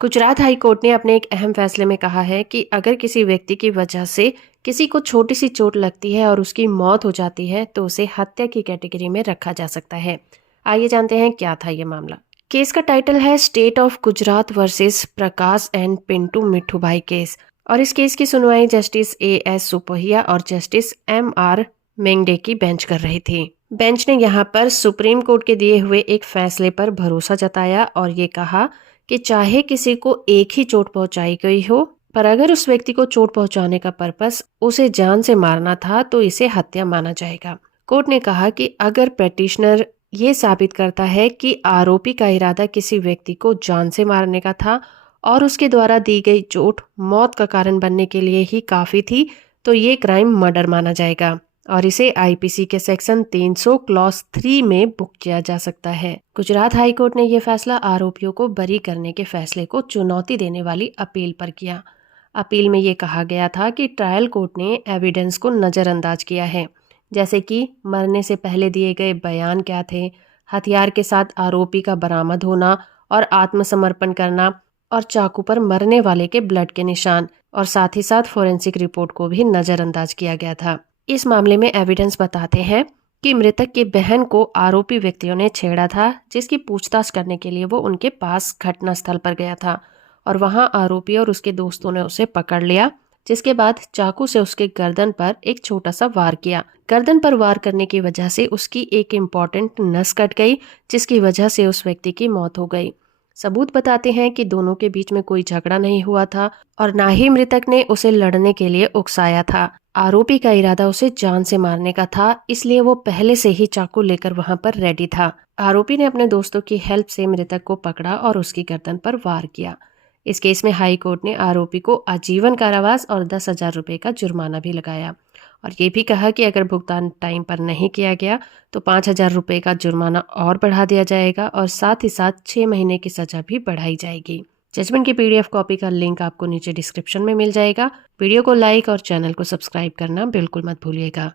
Gujarat high court ने अपने एक अहम फैसले में कहा है कि अगर किसी व्यक्ति की वजह से किसी को छोटी सी चोट लगती है और उसकी मौत हो जाती है तो उसे हत्या की कैटेगरी में रखा जा सकता है। आइए जानते हैं क्या था ये मामला। केस का टाइटल है state of Gujarat versus Prakash and Pintu Mithubhai case, और इस केस की सुनवाई जस्टिस A.S. सुपोहिया और जस्टिस M.R. मेंगडे की बेंच कर रही थी। बेंच ने यहाँ पर सुप्रीम कोर्ट के दिए हुए एक फैसले पर भरोसा जताया और ये कहा कि चाहे किसी को एक ही चोट पहुंचाई गई हो, पर अगर उस व्यक्ति को चोट पहुंचाने का पर्पस उसे जान से मारना था तो इसे हत्या माना जाएगा। कोर्ट ने कहा कि अगर पेटिशनर ये साबित करता है कि आरोपी का इरादा किसी व्यक्ति को जान से मारने का था और उसके द्वारा दी गई चोट मौत का कारण बनने के लिए ही काफी थी, तो ये क्राइम मर्डर माना जाएगा और इसे आईपीसी के सेक्शन 300 क्लॉज 3 में बुक किया जा सकता है। गुजरात हाई कोर्ट ने यह फैसला आरोपियों को बरी करने के फैसले को चुनौती देने वाली अपील पर किया। अपील में ये कहा गया था कि ट्रायल कोर्ट ने एविडेंस को नजरअंदाज किया है, जैसे कि मरने से पहले दिए गए बयान क्या थे, हथियार के साथ आरोपी का बरामद होना और आत्मसमर्पण करना, और चाकू पर मरने वाले के ब्लड के निशान, और साथ ही साथ फोरेंसिक रिपोर्ट को भी नजरअंदाज किया गया था। इस मामले में एविडेंस बताते हैं कि मृतक की बहन को आरोपी व्यक्तियों ने छेड़ा था, जिसकी पूछताछ करने के लिए वो उनके पास घटना स्थल पर गया था और वहां आरोपी और उसके दोस्तों ने उसे पकड़ लिया, जिसके बाद चाकू से उसके गर्दन पर एक छोटा सा वार किया। गर्दन पर वार करने की वजह से उसकी एक इम्पॉर्टेंट नस कट गई, जिसकी वजह से उस व्यक्ति की मौत हो गई। सबूत बताते हैं कि दोनों के बीच में कोई झगड़ा नहीं हुआ था और ना ही मृतक ने उसे लड़ने के लिए उकसाया था। आरोपी का इरादा उसे जान से मारने का था, इसलिए वो पहले से ही चाकू लेकर वहां पर रेडी था। आरोपी ने अपने दोस्तों की हेल्प से मृतक को पकड़ा और उसकी गर्दन पर वार किया। इस केस में हाई कोर्ट ने आरोपी को आजीवन कारावास और 10,000 रुपए का जुर्माना भी लगाया और ये भी कहा कि अगर भुगतान टाइम पर नहीं किया गया तो 5,000 रुपए का जुर्माना और बढ़ा दिया जाएगा और साथ ही साथ 6 महीने की सजा भी बढ़ाई जाएगी। जजमेंट की PDF कॉपी का लिंक आपको नीचे डिस्क्रिप्शन में मिल जाएगा। वीडियो को लाइक और चैनल को सब्सक्राइब करना बिल्कुल मत भूलिएगा।